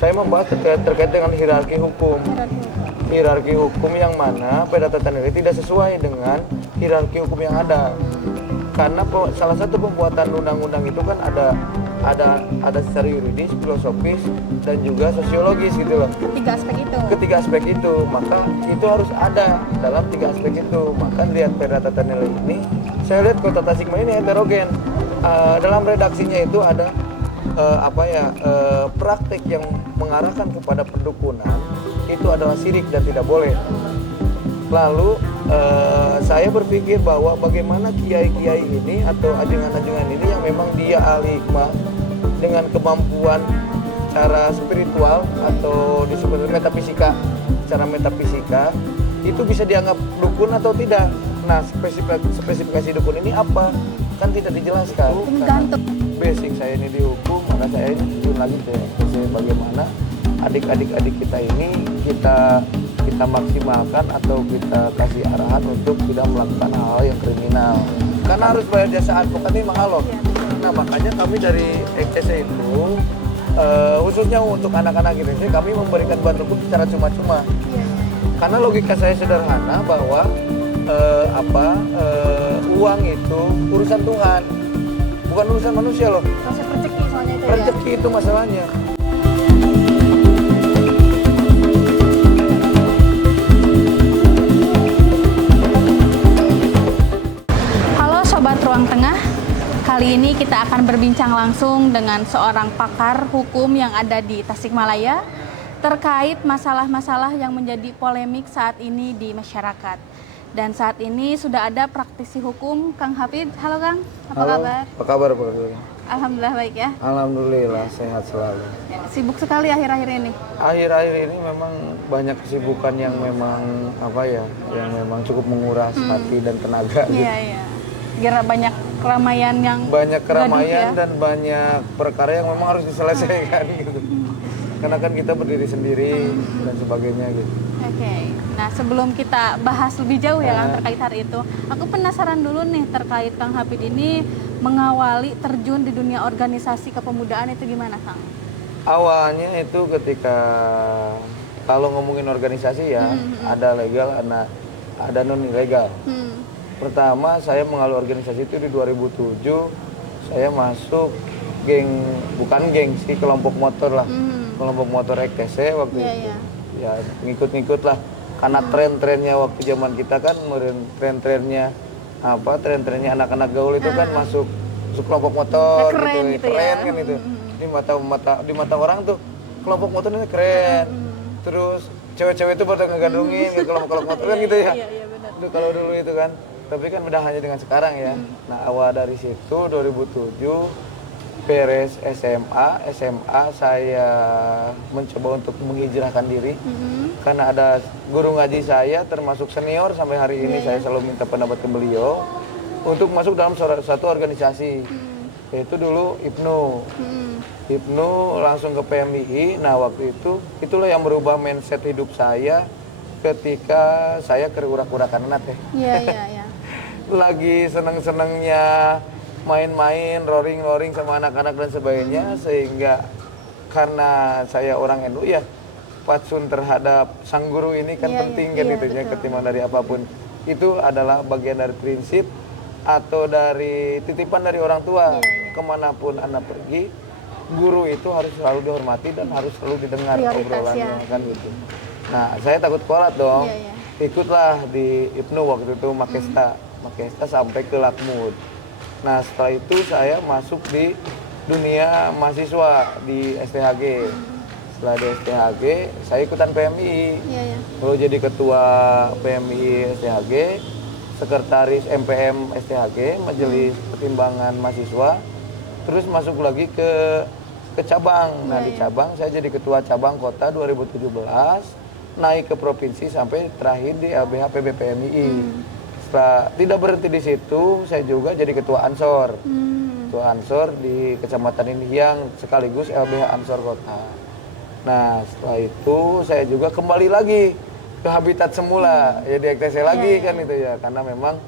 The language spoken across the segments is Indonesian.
saya membahas terkait dengan hierarki hukum. Hierarki hukum yang mana pada tatanan ini tidak sesuai dengan hierarki hukum yang ada. Karena salah satu pembuatan undang-undang itu kan ada secara yuridis, filosofis, dan juga sosiologis gitu loh. Ketiga aspek itu, maka itu harus ada dalam tiga aspek itu. Maka lihat pada tata nilai ini, saya lihat Kota Tasikmalaya ini heterogen. Dalam redaksinya itu ada praktek yang mengarahkan kepada perdukunan itu adalah syirik dan tidak boleh. Lalu saya berpikir bahwa bagaimana kiai-kiai ini atau ajengan-ajengan ini yang memang dia ahli hikmah dengan kemampuan cara spiritual atau disebut metafisika, cara metafisika itu bisa dianggap dukun atau tidak. Nah, spesifikasi dukun ini apa? Kan tidak dijelaskan. Basic saya ini di hukum, maka saya ini lagi bagaimana adik-adik kita ini kita maksimalkan atau kita kasih arahan untuk tidak melakukan hal yang kriminal. Karena harus bayar jasa advokat ini mahal loh. Nah, makanya kami dari EKC itu khususnya untuk anak-anak ini kami memberikan bantuan hukum secara cuma-cuma. Karena logika saya sederhana bahwa uang itu urusan Tuhan, bukan urusan manusia loh. Proses rezeki soalnya itu rezeki itu masalahnya. Halo Sobat Ruang Tengah, kali ini kita akan berbincang langsung dengan seorang pakar hukum yang ada di Tasikmalaya terkait masalah-masalah yang menjadi polemik saat ini di masyarakat. Dan saat ini sudah ada praktisi hukum, Kang Hafid. Halo Kang, apa kabar? Apa kabar Pak? Alhamdulillah baik ya. Alhamdulillah sehat selalu. Ya, sibuk sekali akhir-akhir ini. Akhir-akhir ini memang banyak kesibukan yang memang yang memang cukup menguras hati dan tenaga. Iya. Kira banyak keramaian yang banyak keramaian gaduh, ya? Dan banyak perkara yang memang harus diselesaikan gitu. Karena kan kita berdiri sendiri dan sebagainya gitu. Oke. Nah, sebelum kita bahas lebih jauh ya Kang terkait hari itu, aku penasaran dulu nih terkait Kang Hafid ini mengawali terjun di dunia organisasi kepemudaan itu gimana Kang? Awalnya itu ketika kalau ngomongin organisasi ya ada legal, ada non ilegal. Pertama saya mengalami organisasi itu di 2007, saya masuk bukan geng sih, kelompok motor lah. Kelompok motor EKC waktu itu. Ya ngikut-ngikut lah. Karena tren-trennya waktu zaman kita kan tren-trennya anak-anak gaul itu kan masuk kelompok motor keren gitu, keren kan itu. Di mata orang tuh kelompok motor ini keren. Terus cewek-cewek itu pada ngegandungin ke kelompok motor kan gitu ya. Iya benar. Itu kalau dulu itu kan. Tapi kan udah hanya dengan sekarang ya. Nah, awal dari situ 2007 beres SMA saya mencoba untuk menghijrahkan diri karena ada guru ngaji saya termasuk senior sampai hari ini saya selalu minta pendapat ke beliau untuk masuk dalam satu organisasi yaitu dulu Ibnu langsung ke PMII. Nah waktu itu itulah yang merubah mindset hidup saya ketika saya ke urak-urakan nat ya. Iya. Lagi seneng-senengnya main-main, roring sama anak-anak dan sebagainya, sehingga karena saya orang NU ya, fatsun terhadap sang guru ini kan penting kan itunya ketimbang dari apapun. Itu adalah bagian dari prinsip atau dari titipan dari orang tua. Kemanapun anak pergi, guru itu harus selalu dihormati dan harus selalu didengar obrolannya kan gitu. Nah, saya takut kualat dong. Ikutlah di Ibnu waktu itu Makesta sampai ke Lakmud. Nah setelah itu saya masuk di dunia mahasiswa di STHG. Setelah di STHG saya ikutan PMI. Lalu jadi ketua PMI STHG, sekretaris MPM STHG, Majelis Pertimbangan Mahasiswa. Terus masuk lagi ke cabang. Nah di cabang saya jadi ketua cabang kota 2017, naik ke provinsi sampai terakhir di LBH PB PMI. Setelah tidak berhenti di situ, saya juga jadi ketua Ansor. Ketua Ansor di Kecamatan Indihang sekaligus LBH Ansor Kota. Nah, setelah itu saya juga kembali lagi ke habitat semula, ya di EKTC lagi kan itu ya. Karena memang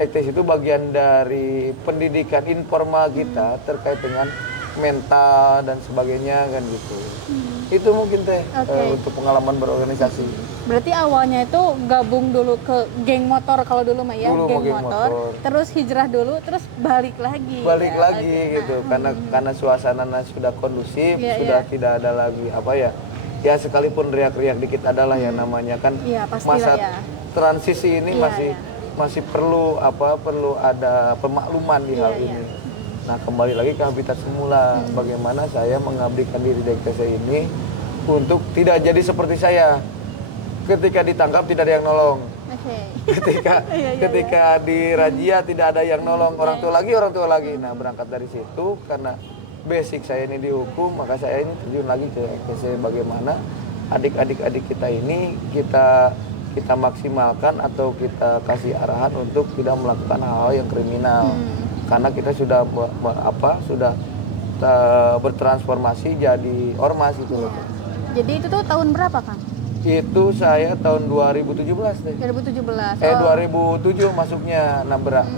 EKTC itu bagian dari pendidikan informal kita terkait dengan mental dan sebagainya kan gitu. Itu mungkin teh untuk pengalaman berorganisasi. Berarti awalnya itu gabung dulu ke geng motor kalau dulu mah ya, Dulu geng mau geng motor, motor. terus hijrah dulu, terus balik lagi. Balik ya, lagi oke. gitu karena suasananya sudah kondusif, Iya, sudah iya. tidak ada lagi apa ya. Ya sekalipun riak-riak dikit adalah yang namanya kan Iya, pastilah masa ya. transisi ini Iya, masih perlu perlu ada pemakluman di hal Iya, ini. Nah, kembali lagi ke habitat semula. Bagaimana saya mengabdikan diri di EKTC ini untuk tidak jadi seperti saya. Ketika ditangkap tidak ada yang nolong. Oke. Ketika di razia tidak ada yang nolong, orang tua lagi. Nah, berangkat dari situ karena basic saya ini dihukum, maka saya ini terjun lagi ke EKTC bagaimana adik-adik kita ini kita maksimalkan atau kita kasih arahan untuk tidak melakukan hal-hal yang kriminal. Karena kita sudah bertransformasi jadi ormas gitu loh. Jadi itu tuh tahun berapa, Kang? Itu saya tahun 2017 deh. 2017. 2007 masuknya,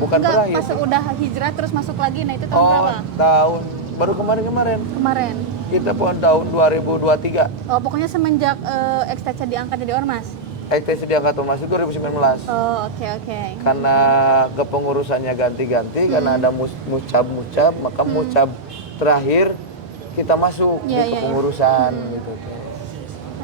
bukan Enggak, berakhir. pas udah hijrah terus masuk lagi. Nah, itu tahun berapa? Tahun baru kemarin. Kemarin. Kita pun tahun 2023. Oh, pokoknya semenjak XTC diangkat jadi ormas. EKTC diangkat ormas itu 2019. Oh, oke. Karena kepengurusannya ganti-ganti, karena ada mucab, maka mucab terakhir kita masuk di kepengurusan gitu.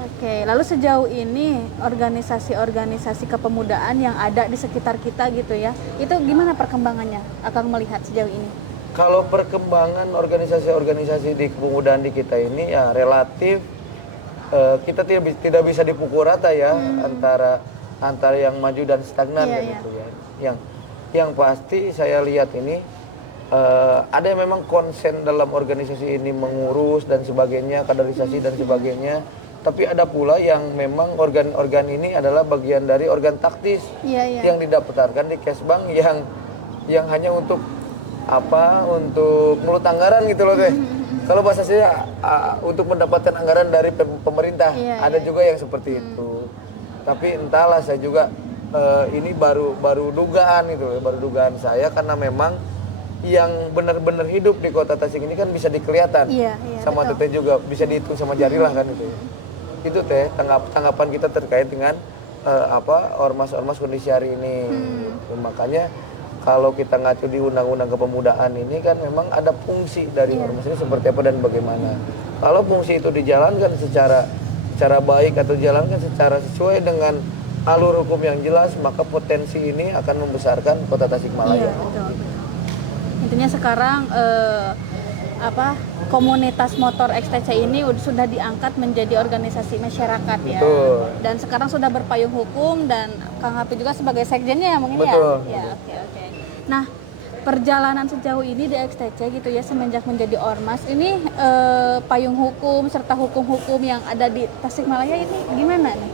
Oke, lalu sejauh ini organisasi-organisasi kepemudaan yang ada di sekitar kita gitu ya, itu gimana perkembangannya? Akang melihat sejauh ini? Kalau perkembangan organisasi-organisasi di kepemudaan di kita ini ya relatif kita tidak bisa dipukul rata ya antara yang maju dan stagnan gitu ya. Yang pasti saya lihat ini ada yang memang konsen dalam organisasi ini mengurus dan sebagainya, kaderisasi dan sebagainya. Tapi ada pula yang memang organ-organ ini adalah bagian dari organ taktis yang didaftarkan di Kesbang yang hanya untuk untuk mulut anggaran gitu loh teh. Kalau bahasa saya untuk mendapatkan anggaran dari pemerintah, ada juga yang seperti itu. Tapi entahlah, saya juga ini baru dugaan itu, baru dugaan saya karena memang yang benar-benar hidup di kota Tasik ini kan bisa dikelihatan, sama teteh juga bisa dihitung sama jari lah kan itu. Itu teh tanggapan kita terkait dengan ormas-ormas kondisi hari ini. Makanya kalau kita ngacu di undang-undang kepemudaan ini kan memang ada fungsi dari ormas ini seperti apa dan bagaimana. Kalau fungsi itu dijalankan secara baik atau dijalankan secara sesuai dengan alur hukum yang jelas, maka potensi ini akan membesarkan kota Tasikmalaya. Iya, betul. Intinya sekarang komunitas motor XTC ini sudah diangkat menjadi organisasi masyarakat ya. Betul. Dan sekarang sudah berpayung hukum dan Kang Hafi juga sebagai sekjennya ya mungkin Betul. ya. Oke. Nah, perjalanan sejauh ini di XTC gitu ya semenjak menjadi ormas ini payung hukum serta hukum-hukum yang ada di Tasikmalaya ini gimana nih?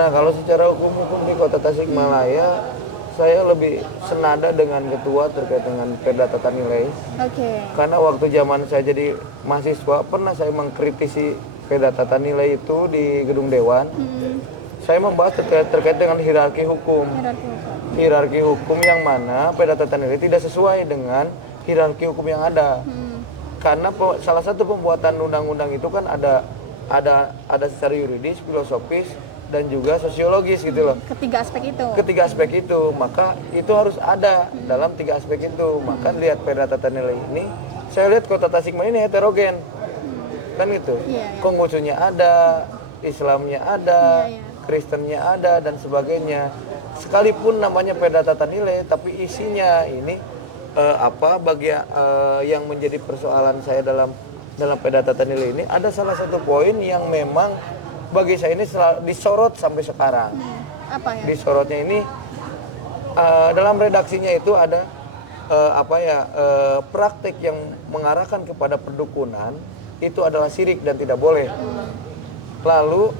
Nah, kalau secara hukum-hukum di kota Tasikmalaya saya lebih senada dengan ketua terkait dengan perda tata nilai. Oke. Karena waktu zaman saya jadi mahasiswa pernah saya mengkritisi perda tata nilai itu di gedung dewan. Saya membahas terkait dengan hierarki hukum. Hierarki hukum yang mana perda tata nilai tidak sesuai dengan hierarki hukum yang ada. Karena salah satu pembuatan undang-undang itu kan ada secara yuridis, filosofis, dan juga sosiologis gitu loh. Ketiga aspek itu. Maka itu harus ada dalam tiga aspek itu. Maka lihat perda tata nilai ini, saya lihat kota Tasikmalaya ini heterogen. Kan gitu. Konghucunya ada, Islamnya ada, Kristennya ada dan sebagainya. Sekalipun namanya perda tata nilai, tapi isinya ini bagian yang menjadi persoalan saya dalam perda tata nilai ini ada salah satu poin yang memang bagi saya ini disorot sampai sekarang. Apa ya? Disorotnya ini dalam redaksinya itu ada praktek yang mengarahkan kepada perdukunan itu adalah syirik dan tidak boleh. Lalu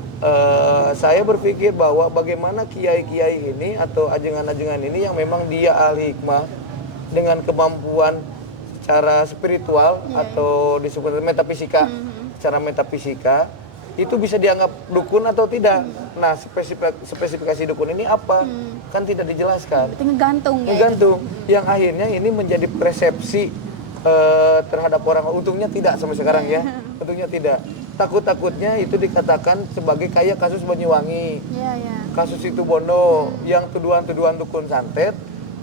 saya berpikir bahwa bagaimana kiai-kiai ini atau ajengan-ajengan ini yang memang dia ahli hikmah dengan kemampuan secara spiritual atau disebut metafisika, secara metafisika itu bisa dianggap dukun atau tidak. Nah, spesifikasi dukun ini apa? Kan tidak dijelaskan. Itu ngegantung ya. Ngegantung. Yang akhirnya ini menjadi persepsi terhadap orang. Untungnya tidak sampai sekarang ya. Untungnya tidak. Takut-takutnya itu dikatakan sebagai kayak kasus Banyuwangi, Iya, iya. kasus itu Bondo, yang tuduhan-tuduhan dukun santet,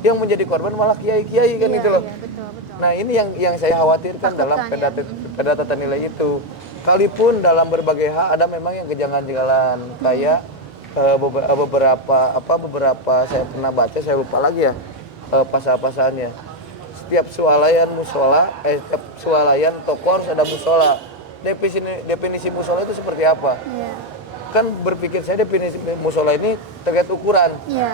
yang menjadi korban malah kiai-kiai kan Iya, itu loh. iya, betul, betul. Nah ini yang saya khawatirkan dalam Takutkan, peda tata nilai itu. Kalaupun dalam berbagai hal ada memang yang kejanggalan kayak beberapa saya pernah baca, saya lupa lagi ya pasal-pasalnya. Setiap swalayan musola, setiap swalayan toko harus ada musola. Definisi musola itu seperti apa? Iya. Kan berpikir saya definisi musola ini terkait ukuran. Iya.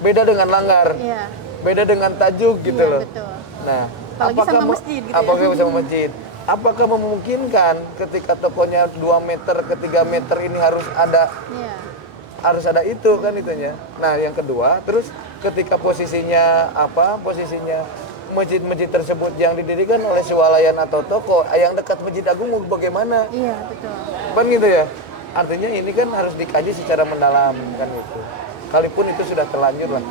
Beda dengan langgar, Iya. beda dengan tajuk gitu Iya, loh. betul. Nah, Apalagi sama masjid gitu ya. apakah sama masjid? Apakah memungkinkan ketika tokonya 2 meter ke 3 meter ini harus ada itu kan itunya. Nah, yang kedua, terus ketika posisinya masjid-masjid tersebut yang didirikan oleh swalayan atau toko yang dekat Masjid Agung bagaimana? Iya, betul. Kan gitu ya. Artinya ini kan harus dikaji secara mendalam kan itu. Kalaupun itu sudah terlanjur lah.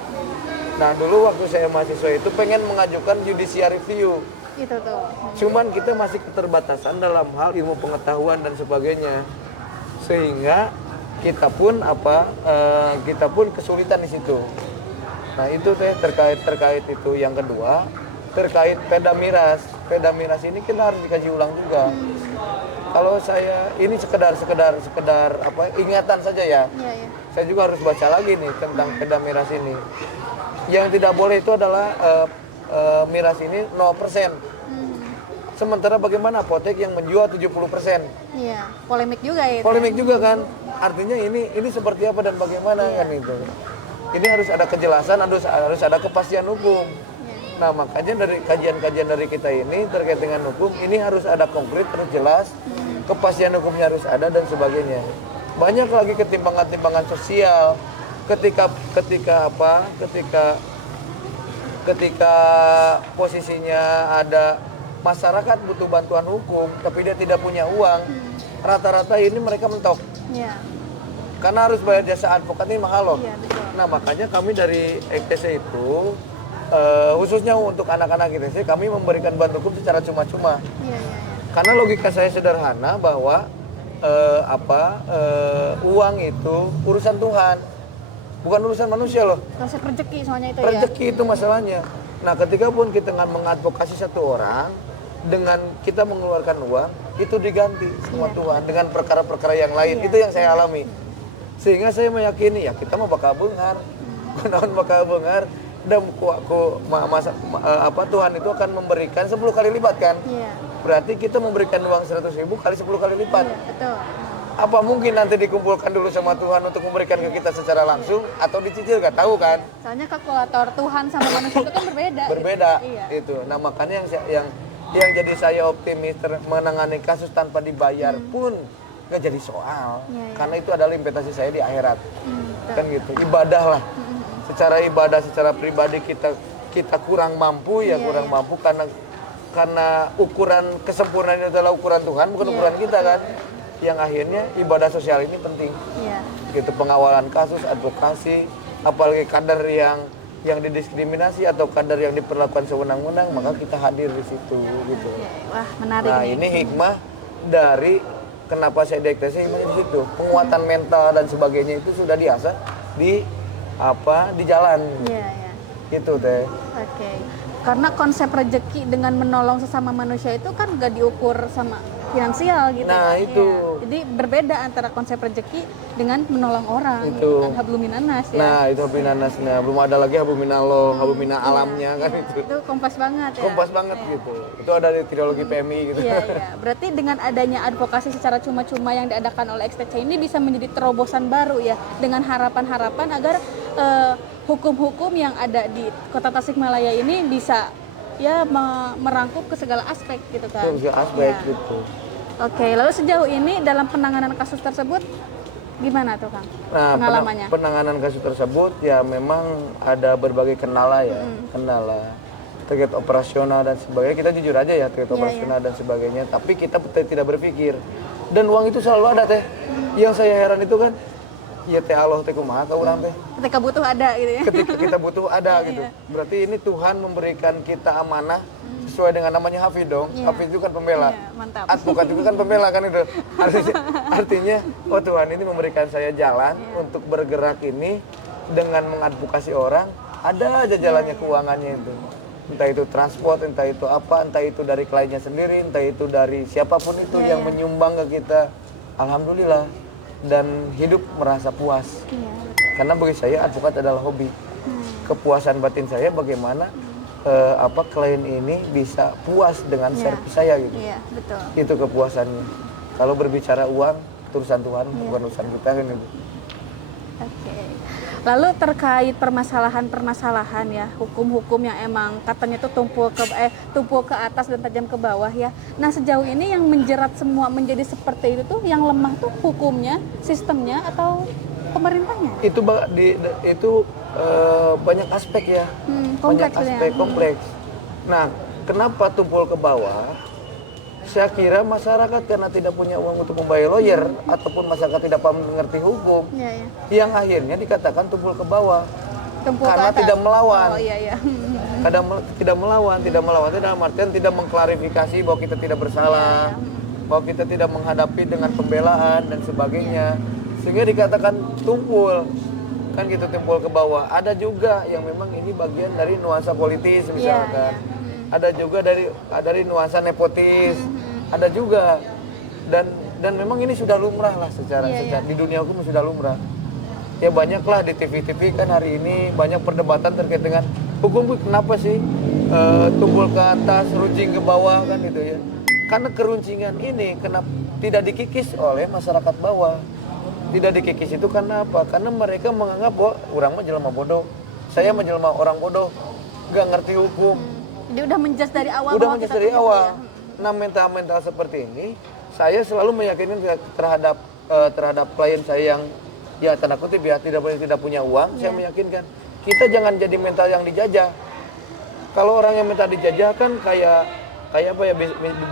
Nah, dulu waktu saya mahasiswa itu pengen mengajukan judicial review. Itu tuh. Cuman kita masih keterbatasan dalam hal ilmu pengetahuan dan sebagainya. Sehingga kita pun kesulitan di situ. Nah, itu terkait itu. Yang kedua, terkait peda miras. Peda miras ini kita harus dikaji ulang juga. Kalau saya ini sekedar ingatan saja ya. Iya, iya. Saya juga harus baca lagi nih tentang peda miras ini. Yang tidak boleh itu adalah miras ini 0%. Sementara bagaimana apotek yang menjual 70%? Iya, polemik juga ya. Polemik juga kan. Artinya ini seperti apa dan bagaimana kan itu. Ini harus ada kejelasan, harus ada kepastian hukum. Nah, makanya dari kajian-kajian dari kita ini terkait dengan hukum ini harus ada konkret, harus jelas, kepastian hukumnya harus ada dan sebagainya. Banyak lagi ketimpangan-ketimpangan sosial ketika posisinya ada masyarakat butuh bantuan hukum tapi dia tidak punya uang, rata-rata ini mereka mentok. Iya. Karena harus bayar jasa advokat ini mahal loh. Iya, betul. Nah, makanya kami dari EKTC itu khususnya untuk anak-anak EKTC kami memberikan bantuan hukum secara cuma-cuma. Iya, iya, iya. Karena logika saya sederhana bahwa uang itu urusan Tuhan, bukan urusan manusia loh. Konsep rezeki soalnya itu ya. Rezeki itu masalahnya. Nah, ketika pun kita mengadvokasi satu orang dengan kita mengeluarkan uang, itu diganti sama Tuhan dengan perkara-perkara yang lain. Itu yang saya alami. Sehingga saya meyakini ya kita mau bakal bengar. Kunaon bakal bengar dan Tuhan itu akan memberikan 10 kali lipat kan? Iya. Berarti kita memberikan uang 100.000 kali 10 kali lipat. Iya, betul. Apa mungkin nanti dikumpulkan dulu sama Tuhan untuk memberikan ke kita secara langsung atau dicicil, gak tahu kan? Soalnya kalkulator Tuhan sama manusia itu kan berbeda. Berbeda Gitu. Iya. itu. Nah, makanya yang jadi saya optimis menangani kasus tanpa dibayar pun gak jadi soal. Iya, iya. Karena itu adalah investasi saya di akhirat. Betul. Kan gitu. Ibadah lah. Secara ibadah, secara pribadi kita kurang mampu ya, kurang mampu karena ukuran kesempurnaan itu adalah ukuran Tuhan, bukan ukuran kita kan. Yang akhirnya ibadah sosial ini penting. Iya. Gitu, pengawalan kasus, advokasi, apalagi kader yang didiskriminasi atau kader yang diperlakukan sewenang-wenang, maka kita hadir di situ gitu. Wah, menarik Nah, nih. ini hikmah dari kenapa saya deteksi hikmahnya di situ. Penguatan mental dan sebagainya itu sudah diasah di jalan. Iya, iya. Gitu teh. Oke. Karena konsep rezeki dengan menolong sesama manusia itu kan gak diukur sama finansial gitu. Nah, ya. itu. Iya. Jadi berbeda antara konsep rezeki dengan menolong orang. Itu. Gitu kan. Habluminanas ya. Nah, itu habluminanasnya. Belum ada lagi habluminallah, habluminal alamnya kan itu. Itu kompas banget ya. Kompas banget gitu. Itu ada di teologi PMI gitu. Iya, iya. Berarti dengan adanya advokasi secara cuma-cuma yang diadakan oleh XTC ini bisa menjadi terobosan baru ya, dengan harapan-harapan agar hukum-hukum yang ada di Kota Tasikmalaya ini bisa ya merangkup ke segala aspek gitu kan. Itu segala aspek Ya. gitu. Oke, lalu sejauh ini dalam penanganan kasus tersebut gimana tuh Kang? Nah, Pengalamannya? penanganan kasus tersebut ya memang ada berbagai kendala ya, kendala terkait operasional dan sebagainya. Kita jujur aja ya terkait operasional dan sebagainya, tapi kita tidak berpikir. Dan uang itu selalu ada teh. Yang saya heran itu kan, ya teh Allah teh kumaha ka urang teh. Ketika butuh ada gitu ya. Ketika kita butuh ada gitu. Berarti ini Tuhan memberikan kita amanah sesuai dengan namanya Hafid dong. Iya. Hafid itu kan pembela. Iya, mantap. Advokat itu kan pembela kan itu. Artinya, oh Tuhan ini memberikan saya jalan untuk bergerak ini dengan mengadvokasi orang. Ada aja jalannya keuangannya itu. Entah itu transport, entah itu apa, entah itu dari kliennya sendiri, entah itu dari siapapun itu yang menyumbang ke kita. Alhamdulillah. Dan hidup merasa puas. Iya. Karena bagi saya advokat adalah hobi. Kepuasan batin saya bagaimana klien ini bisa puas dengan servis saya gitu. Iya, betul. Itu kepuasannya. Kalau berbicara uang, itu urusan Tuhan, bukan urusan kita kan itu. Oke. Lalu terkait permasalahan-permasalahan ya, hukum-hukum yang emang katanya itu tumpul ke atas dan tajam ke bawah ya. Nah, sejauh ini yang menjerat semua menjadi seperti itu tuh yang lemah tuh hukumnya, sistemnya atau pemerintahnya? Itu banyak aspek ya. Kompleks banyak aspek kompleks. Nah, kenapa tumpul ke bawah? Saya kira masyarakat karena tidak punya uang untuk membayar lawyer ataupun masyarakat tidak paham mengerti hukum, yang akhirnya dikatakan tumpul ke bawah karena tidak melawan. Oh iya. Tidak melawan dalam artian tidak mengklarifikasi bahwa kita tidak bersalah, bahwa kita tidak menghadapi dengan pembelaan dan sebagainya, sehingga dikatakan tumpul. Kan gitu, tumpul ke bawah. Ada juga yang memang ini bagian dari nuansa politis misalkan. Ada juga dari nuansa nepotis. Ada juga dan memang ini sudah lumrah lah secara di dunia hukum sudah lumrah. Ya banyaklah di TV-TV kan hari ini banyak perdebatan terkait dengan hukum kenapa sih tumpul ke atas, runcing ke bawah kan gitu ya. Karena keruncingan ini kenapa tidak dikikis oleh masyarakat bawah. Tidak dikikis itu karena apa? Karena mereka menganggap bahwa orang mah jelema bodoh. Saya mah jelema orang bodoh. Gak ngerti hukum. Jadi udah menjas dari awal. Udah menjas dari awal. Nah, mental seperti ini saya selalu meyakinkan terhadap klien saya yang ya tanda kutip ya tidak punya uang, saya meyakinkan kita jangan jadi mental yang dijajah. Kalau orang yang mental dijajah kan kayak apa ya,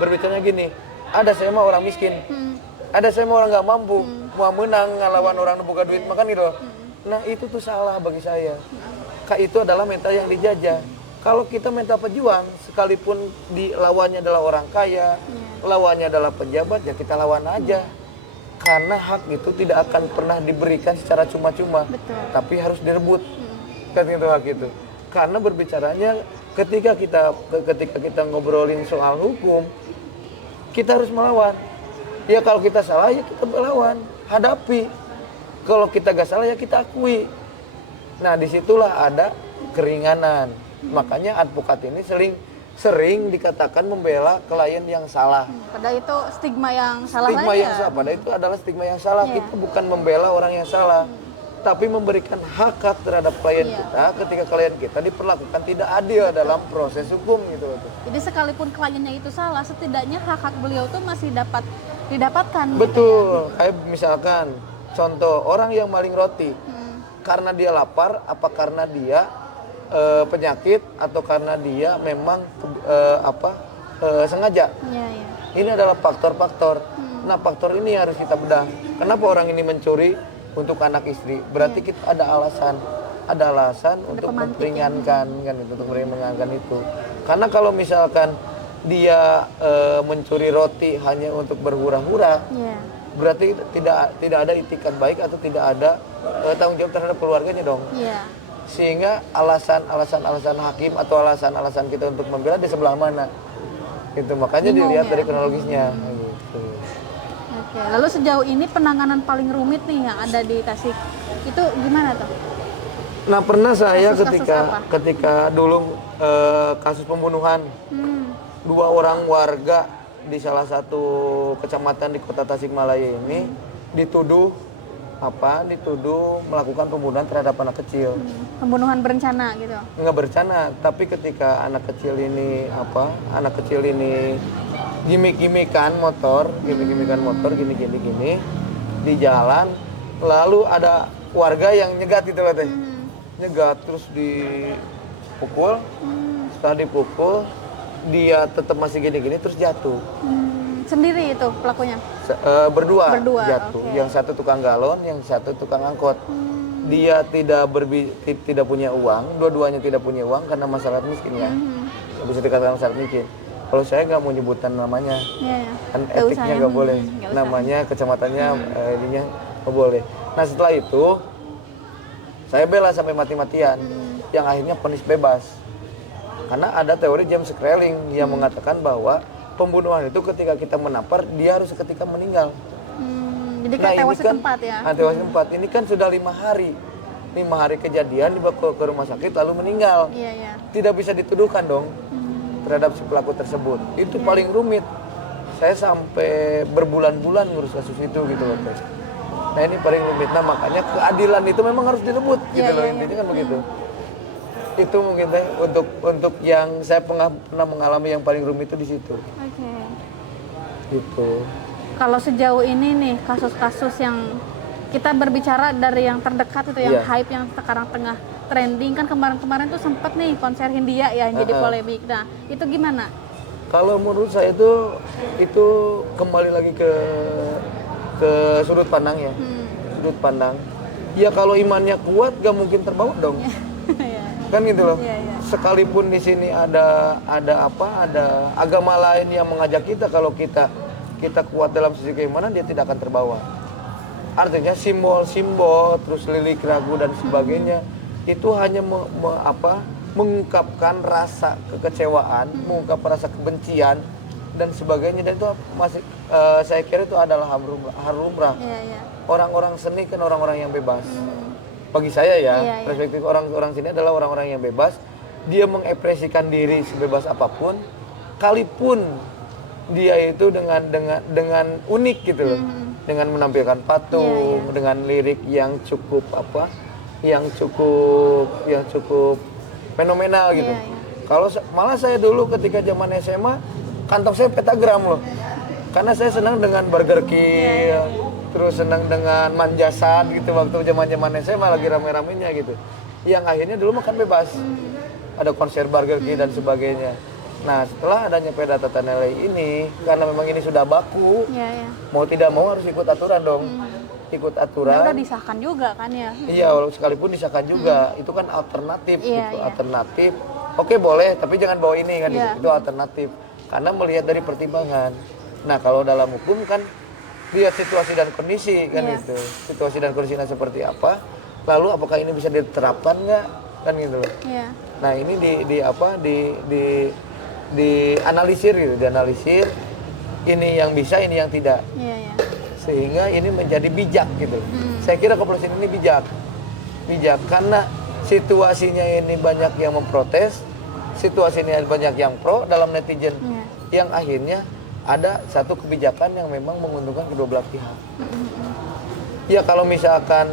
berbicaranya gini, ada saya mah orang miskin. Ada saya mah orang nggak mampu, mau menang ngelawan orang yang buka duit makan gitu. Nah, itu tuh salah bagi saya. Itu adalah mental yang dijajah. Kalau kita mental pejuang, sekalipun lawannya adalah orang kaya, lawannya adalah pejabat, ya kita lawan aja. Karena hak itu tidak akan pernah diberikan secara cuma-cuma, tapi harus direbut. Kan itu hak itu. Karena berbicaranya ketika kita ngobrolin soal hukum, kita harus melawan. Ya kalau kita salah ya kita melawan, hadapi. Kalau kita gak salah ya kita akui. Nah, disitulah ada keringanan. Makanya advokat ini sering dikatakan membela klien yang salah. Padahal itu stigma yang salah. Padahal itu adalah stigma yang salah. Kita bukan membela orang yang salah, tapi memberikan hak terhadap klien kita ketika klien kita diperlakukan tidak adil dalam proses hukum gitu loh. Jadi sekalipun kliennya itu salah, setidaknya hak beliau tuh masih dapat didapatkan. Betul. Kayak misalkan contoh orang yang maling roti, karena dia lapar, apa karena dia penyakit atau karena dia memang sengaja. Ini adalah faktor-faktor. Nah, faktor ini harus kita bedah. Kenapa orang ini mencuri untuk anak istri? Berarti kita ada alasan untuk memperingankan kan, untuk meringankan itu. Karena kalau misalkan dia mencuri roti hanya untuk berhura-hura, berarti tidak ada itikat baik atau tidak ada tanggung jawab terhadap keluarganya dong. Sehingga alasan hakim atau alasan kita untuk membela di sebelah mana, itu makanya dilihat dari kronologisnya. Gitu. Oke. Lalu sejauh ini penanganan paling rumit nih yang ada di Tasik itu gimana tuh? Nah, pernah saya ketika dulu kasus pembunuhan 2 orang warga di salah satu kecamatan di kota Tasikmalaya ini dituduh melakukan pembunuhan terhadap anak kecil. Pembunuhan berencana gitu? Nggak berencana, tapi ketika anak kecil ini gimik-gimikan motor gini di jalan, lalu ada warga yang nyegat itu loh teh. Nyegat terus dipukul. Setelah dipukul, dia tetap masih gini-gini terus jatuh. Sendiri itu pelakunya? Berdua jatuh. Yang satu tukang galon, yang satu tukang angkot. Dia tidak punya uang, dua-duanya tidak punya uang karena masalah miskin ya. bisa dikatakan syarat miskin. Kalau saya nggak mau nyebutan namanya, Iya, ya. kan Nggak usah etiknya ya. nggak boleh, Nggak usah. namanya kecamatannya ininya nggak boleh. Nah setelah itu saya bela sampai mati-matian, yang akhirnya vonis bebas. Karena ada teori James Screlling yang mengatakan bahwa pembunuhan itu ketika kita menampar, dia harus ketika meninggal. Jadi kayak tewas di tempat ya. Tewas di tempat. Ini kan sudah 5 hari. 5 hari kejadian dibawa ke rumah sakit lalu meninggal. Iya, iya. Tidak bisa dituduhkan dong terhadap si pelaku tersebut. Itu paling rumit. Saya sampai berbulan-bulan ngurus kasus itu gitu loh, Teh. Nah ini paling rumit. Nah makanya keadilan itu memang harus direbut gitu loh, intinya kan begitu. Itu mungkin Teh untuk yang saya pernah mengalami yang paling rumit itu di situ. Oke. Gitu. Kalau sejauh ini nih kasus-kasus yang kita berbicara dari yang terdekat itu yang Iya. hype yang sekarang tengah trending kan kemarin-kemarin tuh sempat nih konser Hindia ya yang jadi polemik. Nah, itu gimana? Kalau menurut saya itu kembali lagi ke sudut pandang ya. Sudut pandang. Ya kalau imannya kuat gak mungkin terbawa dong. Iya. Kan gitu loh. Iya, iya. Sekalipun di sini ada agama lain yang mengajak kita, kalau kita kuat dalam sisi keimanan, dia tidak akan terbawa. Artinya simbol-simbol terus lilik ragu dan sebagainya itu hanya mengungkapkan rasa kekecewaan, mengungkapkan rasa kebencian dan sebagainya, dan itu masih saya kira itu adalah hal lumrah. Iya, iya. Orang-orang seni kan orang-orang yang bebas. Bagi saya ya, Iya, iya. perspektif orang sini adalah orang-orang yang bebas. Dia mengekspresikan diri sebebas apapun, kalipun dia itu dengan unik gitu loh. Dengan menampilkan patung, dengan lirik yang cukup yang cukup fenomenal gitu. Iya, iya. Kalau malah saya dulu ketika zaman SMA, kantong saya pentagram loh. Karena saya senang dengan Burger Kill, terus senang dengan Manjasat gitu waktu zaman-zaman SMA lagi rame-ramenya gitu. Yang akhirnya dulu makan bebas. Ada konser Burger Kill dan sebagainya. Nah, setelah adanya Perda Tata Nilai ini, karena memang ini sudah baku, Iya, iya. mau tidak mau harus ikut aturan dong. Ikut Nah, aturan. udah disahkan juga kan ya. Iya, walau sekalipun disahkan juga, itu kan alternatif Iya, gitu, iya. alternatif. Oke boleh, tapi jangan bawa ini kan Iya. gitu. Itu alternatif. Karena melihat dari pertimbangan. Nah, kalau dalam hukum kan lihat situasi dan kondisi kan Iya. gitu. Situasi dan kondisinya seperti apa? Lalu apakah ini bisa diterapkan nggak? Kan gitu loh. Iya. Nah, ini dianalisir gitu, dianalisir ini yang bisa, ini yang tidak. Iya, iya. Sehingga ini menjadi bijak gitu. Saya kira kepolisian ini bijak karena situasinya ini banyak yang memprotes, situasinya banyak yang pro dalam netizen, yang akhirnya ada satu kebijakan yang memang menguntungkan kedua belah pihak. Ya kalau misalkan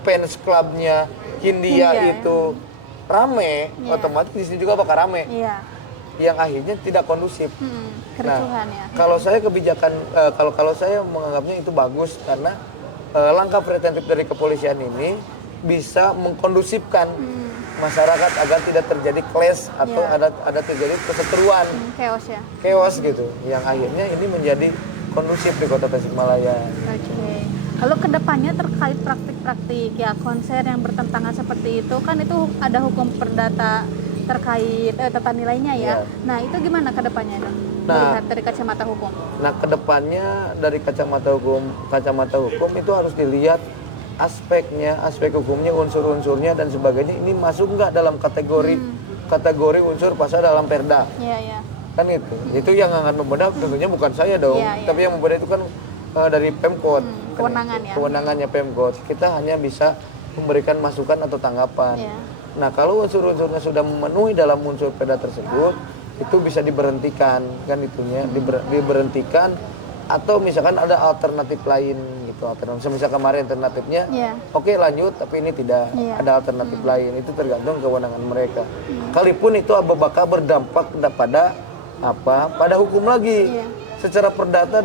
fans clubnya Hindia itu rame, otomatis di sini juga bakal rame. Iya. Yang akhirnya tidak kondusif. Kericuhan ya. Kalau saya kebijakan, kalau saya menganggapnya itu bagus karena langkah preventif dari kepolisian ini bisa mengkondusifkan masyarakat agar tidak terjadi clash atau ada terjadi perseteruan, Chaos ya. chaos gitu. Yang akhirnya ini menjadi kondusif di Kota Tasikmalaya. Oke. Lalu kedepannya terkait praktik-praktik ya konser yang bertentangan seperti itu kan itu ada hukum perdata terkait tata nilainya ya. Iya. Nah itu gimana kedepannya dong? Nah, Melihat dari kacamata hukum. Nah, kedepannya dari kacamata hukum itu harus dilihat aspeknya, aspek hukumnya, unsur-unsurnya dan sebagainya. Ini masuk nggak dalam kategori unsur pasal dalam Perda? Iya, iya. Kan itu. Itu yang akan membedah tentunya bukan saya dong, Iya, iya. tapi yang membedah itu kan dari Pemkot. Kewenangan ya. Kewenangannya Pemkot. Kita hanya bisa memberikan masukan atau tanggapan. Iya. Nah, kalau unsur-unsurnya sudah memenuhi dalam unsur Perda tersebut, itu bisa diberhentikan kan itunya, diberhentikan atau misalkan ada alternatif lain gitu. Alternatif misalkan kemarin alternatifnya Iya. oke lanjut tapi ini tidak Iya. ada alternatif lain, itu tergantung kewenangan mereka. Kalaupun itu bakal berdampak pada hukum lagi. Iya. Secara perdata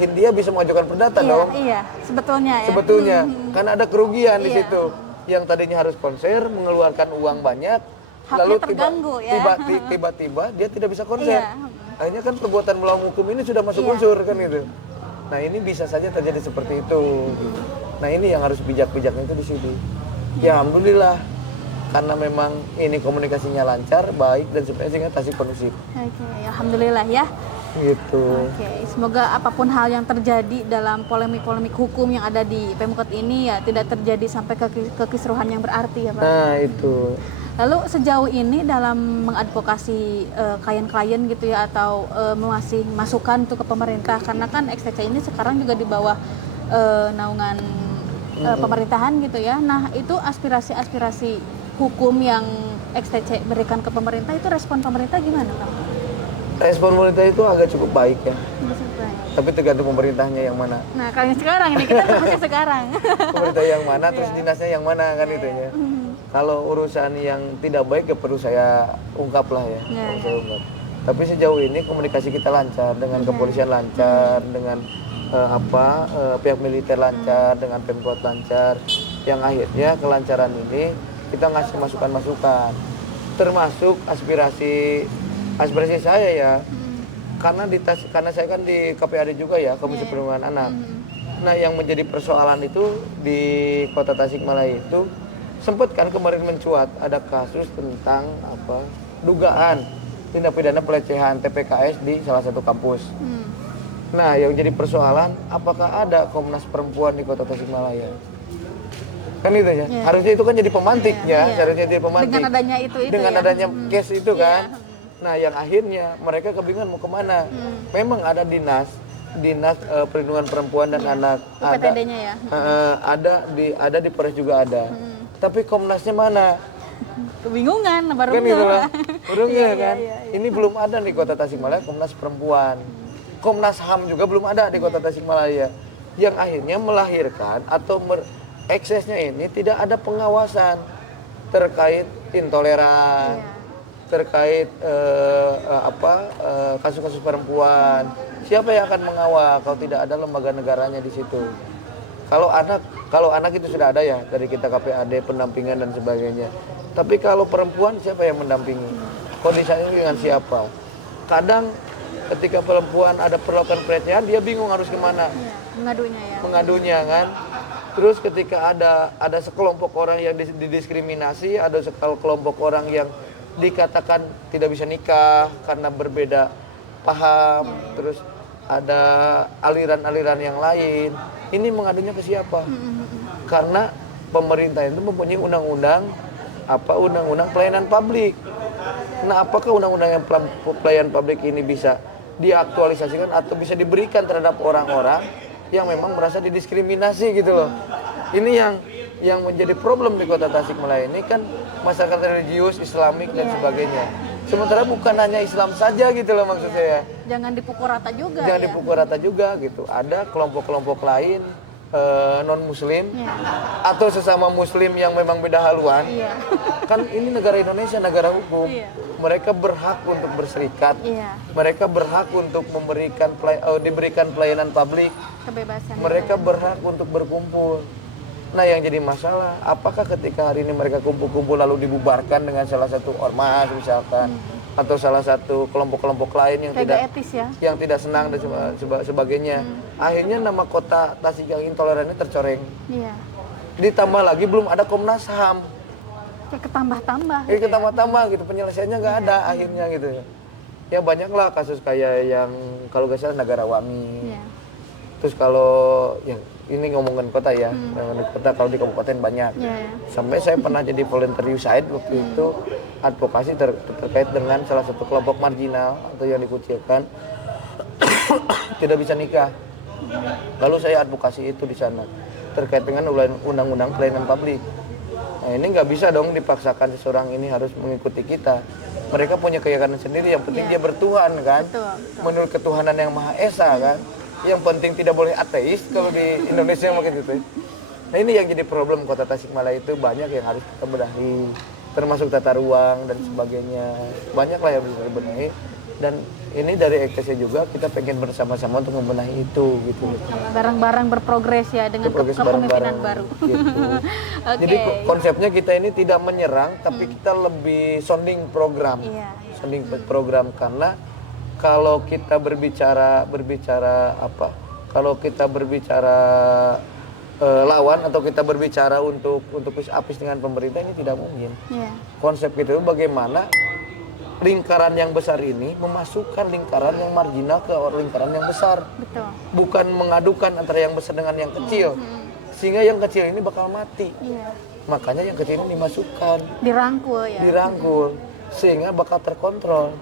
Hindia bisa mengajukan perdata dong. Iya, sebetulnya ya. Sebetulnya karena ada kerugian di Iya. situ. Yang tadinya harus konser mengeluarkan uang banyak, Haknya lalu terganggu, ya. tiba-tiba dia tidak bisa konser. Iya. Akhirnya kan perbuatan melawan hukum ini sudah masuk Iya. unsur kan itu. Nah, ini bisa saja terjadi seperti itu. Nah, ini yang harus bijak-bijaknya itu di sini. Ya alhamdulillah karena memang ini komunikasinya lancar, baik dan sebagainya sehingga Tasik kondusif. Oke, alhamdulillah ya. Gitu. Oke, semoga apapun hal yang terjadi dalam polemik-polemik hukum yang ada di Pemkot ini ya tidak terjadi sampai ke kekisruhan yang berarti ya Pak. Nah itu. Lalu sejauh ini dalam mengadvokasi klien-klien gitu ya atau mengasih masukan untuk ke pemerintah karena kan XTC ini sekarang juga di bawah naungan pemerintahan gitu ya. Nah itu aspirasi-aspirasi hukum yang XTC berikan ke pemerintah itu respon pemerintah gimana Pak? Respon pemerintah itu agak cukup baik ya. Tapi tergantung pemerintahnya yang mana. Nah, kalau yang sekarang ini kita bahasnya sekarang. Pemerintah yang mana, terus dinasnya yang mana kan itu ya. Kalau urusan yang tidak baik ya perlu saya ungkap lah ya. Perlu saya ungkap. Tapi sejauh ini komunikasi kita lancar dengan kepolisian lancar, dengan pihak militer lancar, dengan Pemkot lancar. Yang akhirnya kelancaran ini kita ngasih masukan-masukan, termasuk aspirasi saya ya, karena saya kan di KPAD juga ya, Komisi Perlindungan Anak. Nah yang menjadi persoalan itu di Kota Tasikmalaya itu sempat kan kemarin mencuat ada kasus tentang dugaan tindak pidana pelecehan TPKS di salah satu kampus. Nah yang jadi persoalan apakah ada Komnas Perempuan di Kota Tasikmalaya? Kan itu ya. Harusnya itu kan jadi pemantiknya, harusnya jadi pemantik. Dengan adanya itu dengan ya? adanya case itu kan. Nah, yang akhirnya mereka kebingungan mau kemana. Memang ada dinas perlindungan perempuan dan anak, UPTD-nya ya. ada di Polres juga ada. Tapi Komnasnya mana? Kebingungan baru Kan gitu lah. Kan. Iya. Ini belum ada di Kota Tasikmalaya Komnas Perempuan. Komnas HAM juga belum ada di Kota Tasikmalaya. Yang akhirnya melahirkan atau eksesnya ini tidak ada pengawasan terkait intoleran. Terkait kasus-kasus perempuan, siapa yang akan mengawal kalau tidak ada lembaga negaranya di situ? Kalau anak itu sudah ada ya dari kita KPAD pendampingan dan sebagainya. Tapi kalau perempuan siapa yang mendampingi? Kondisinya dengan siapa? Kadang ketika perempuan ada perlakuan pelecehan dia bingung harus kemana? Mengadunya kan. Terus ketika ada sekelompok orang yang didiskriminasi, ada sekelompok orang yang dikatakan tidak bisa nikah karena berbeda paham, terus ada aliran-aliran yang lain. Ini mengadunya ke siapa? Karena pemerintah itu mempunyai undang-undang pelayanan publik. Nah, apakah undang-undang pelayanan publik ini bisa diaktualisasikan atau bisa diberikan terhadap orang-orang yang memang merasa didiskriminasi gitu loh. Ini yang menjadi problem di Kota Tasikmalaya ini kan masyarakat religius, Islamik dan sebagainya. Sementara bukan hanya Islam saja gitu loh maksud saya. Jangan dipukul rata juga. Jangan dipukul rata juga gitu. Ada kelompok-kelompok lain non Muslim atau sesama Muslim yang memang beda haluan. Kan ini negara Indonesia, negara hukum. Mereka berhak untuk berserikat. Mereka berhak untuk diberikan pelayanan publik. Kebebasan. Mereka berhak untuk berkumpul. Nah yang jadi masalah, apakah ketika hari ini mereka kumpul-kumpul lalu dibubarkan dengan salah satu ormas misalkan, atau salah satu kelompok-kelompok lain yang tidak senang dan sebagainya, akhirnya nama Kota Tasik yang intolerannya tercoreng. Ditambah lagi belum ada Komnas HAM. Ketambah-tambah gitu, penyelesaiannya nggak ada akhirnya gitu. Ya banyaklah kasus kayak yang kalau nggak salah Nagarawami. Terus kalau yang ini ngomongin kota ya, kota kalau di kabupaten banyak. Sampai saya pernah jadi volunteer USAID waktu itu advokasi terkait dengan salah satu kelompok marginal atau yang dikucilkan tidak bisa nikah. Lalu saya advokasi itu di sana terkait dengan undang-undang pelayanan publik. Nah ini nggak bisa dong dipaksakan seseorang ini harus mengikuti kita. Mereka punya keyakinan sendiri, yang penting dia bertuhan kan, menurut ketuhanan yang Maha Esa kan. Yang penting tidak boleh ateis kalau di Indonesia mungkin gitu. Nah ini yang jadi problem Kota Tasikmalaya itu, banyak yang harus kita benahi, termasuk tata ruang dan sebagainya. Banyak lah yang bisa dibenahi. Dan ini dari XTC juga kita pengen bersama-sama untuk membenahi itu gitu. Bareng-bareng berprogres ya dengan kepemimpinan baru. Gitu. Jadi konsepnya kita ini tidak menyerang, tapi kita lebih sounding program. Sounding program karena kalau kita berbicara lawan atau kita berbicara untuk apis dengan pemerintah, ini tidak mungkin. Iya. Konsep kita itu bagaimana lingkaran yang besar ini memasukkan lingkaran yang marginal ke lingkaran yang besar. Betul. Bukan mengadukan antara yang besar dengan yang kecil. Sehingga yang kecil ini bakal mati. Iya. Makanya yang kecil ini dimasukkan, Dirangkul ya. dirangkul, sehingga bakal terkontrol.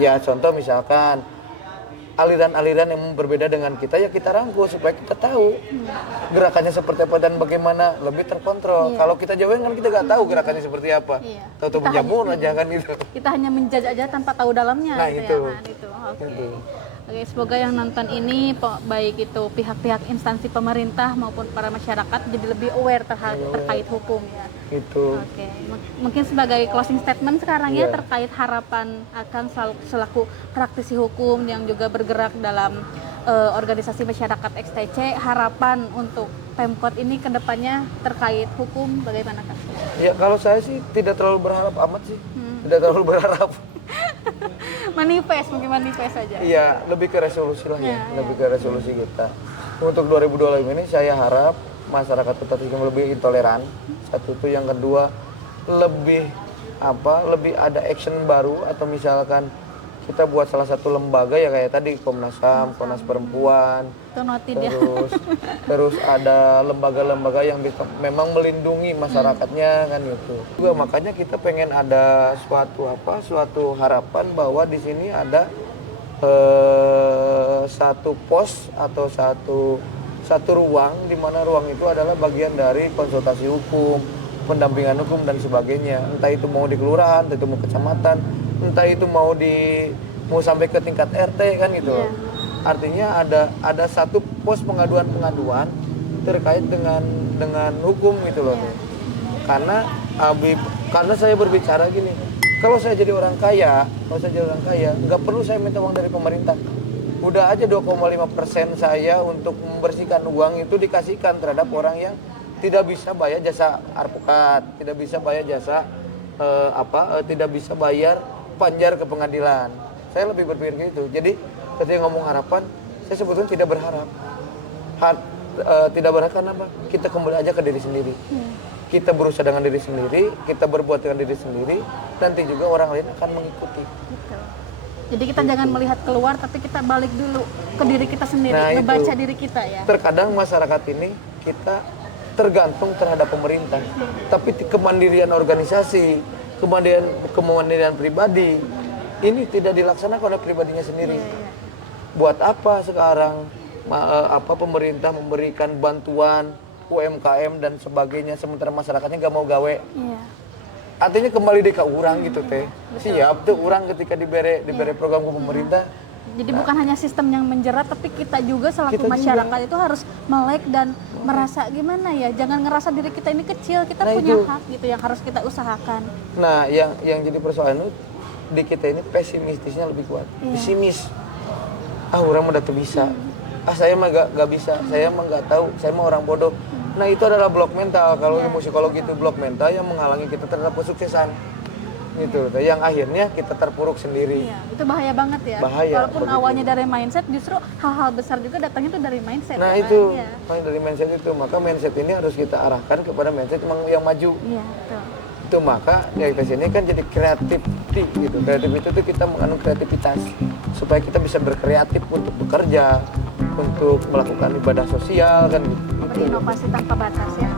Ya contoh misalkan aliran-aliran yang berbeda dengan kita, ya kita rangkul supaya kita tahu gerakannya seperti apa dan bagaimana lebih terkontrol. Kalau kita jauhin kan kita nggak tahu gerakannya seperti apa. Iya. Tahu-tahu menjamur aja kan itu. Kita hanya menjudge aja tanpa tahu dalamnya. Nah, gitu itu. Ya, kan? Itu. Oke. Itu. Oke, semoga yang nonton ini baik itu pihak-pihak instansi pemerintah maupun para masyarakat jadi lebih aware terkait hukum ya. Itu. Oke, mungkin sebagai closing statement sekarang ya Iya. terkait harapan Akang selaku praktisi hukum yang juga bergerak dalam organisasi masyarakat XTC, harapan untuk Pemkot ini ke depannya terkait hukum bagaimana Kang? Ya kalau saya sih tidak terlalu berharap amat sih. Tidak terlalu berharap. Mungkin manifest saja. Iya, lebih ke resolusi lah ya, Ya, lebih ke resolusi kita. Untuk 2025 ini saya harap masyarakat Kota Tasikmalaya lebih intoleran. Satu itu, yang kedua lebih lebih ada action baru, atau misalkan kita buat salah satu lembaga ya kayak tadi Komnas HAM, Komnas Perempuan, Itu noted ya. terus ada lembaga-lembaga yang memang melindungi masyarakatnya kan gitu. Juga makanya kita pengen ada suatu harapan bahwa di sini ada satu pos atau satu ruang, di mana ruang itu adalah bagian dari konsultasi hukum, pendampingan hukum dan sebagainya. Entah itu mau di kelurahan, entah itu mau kecamatan, entah itu mau sampai ke tingkat RT kan gitu. Iya. Artinya ada satu pos pengaduan terkait dengan hukum gitu loh. Iya. Karena saya berbicara gini, kalau saya jadi orang kaya, nggak perlu saya minta uang dari pemerintah. Udah aja 2,5% saya untuk membersihkan uang itu dikasihkan terhadap orang yang tidak bisa bayar jasa advokat, tidak bisa bayar jasa tidak bisa bayar panjar ke pengadilan. Saya lebih berpikir gitu. Jadi ketika ngomong harapan, saya sebetulnya tidak berharap. Tidak berharap karena apa? Kita kembali aja ke diri sendiri. Kita berusaha dengan diri sendiri, kita berbuat dengan diri sendiri, nanti juga orang lain akan mengikuti. Betul. Jadi kita jangan melihat keluar, tapi kita balik dulu ke diri kita sendiri, Nah, ngebaca itu. diri kita ya. Terkadang masyarakat ini kita tergantung terhadap pemerintah, tapi kemandirian organisasi, kemandirian pribadi ini tidak dilaksanakan oleh pribadinya sendiri. Iya, iya. Buat apa sekarang pemerintah memberikan bantuan UMKM dan sebagainya, sementara masyarakatnya nggak mau gawe? Iya. Artinya kembali deh ke orang gitu teh. Siap tuh orang ketika diberi program ke pemerintah. Jadi bukan hanya sistem yang menjerat, tapi kita juga selaku Kita juga. masyarakat itu harus melek dan merasa gimana ya, jangan ngerasa diri kita ini kecil, kita Nah, punya itu. hak gitu yang harus kita usahakan. Nah, yang jadi persoalan itu di kita ini pesimistisnya lebih kuat. Iya. Pesimis. Orang mah udah tuh bisa. Saya mah gak bisa. Saya mah gak tahu. Saya mah orang bodoh. Nah, itu adalah blok mental. Kalau ilmu psikologi itu blok mental yang menghalangi kita terhadap kesuksesan. Gitu. Yang akhirnya kita terpuruk sendiri. Iya, itu bahaya banget ya. Bahaya, Walaupun begitu. awalnya dari mindset, justru hal-hal besar juga datangnya itu dari mindset. Nah, ya kan? itu. Iya. Makanya dari mindset itu. Maka mindset ini harus kita arahkan kepada mindset yang maju. Iya, betul. Itu maka dari sini kan jadi kreativiti gitu. Kreativiti itu kita mengandung kreativitas supaya kita bisa berkreatif untuk bekerja, untuk melakukan ibadah sosial kan gitu. Berinovasi tanpa batas ya.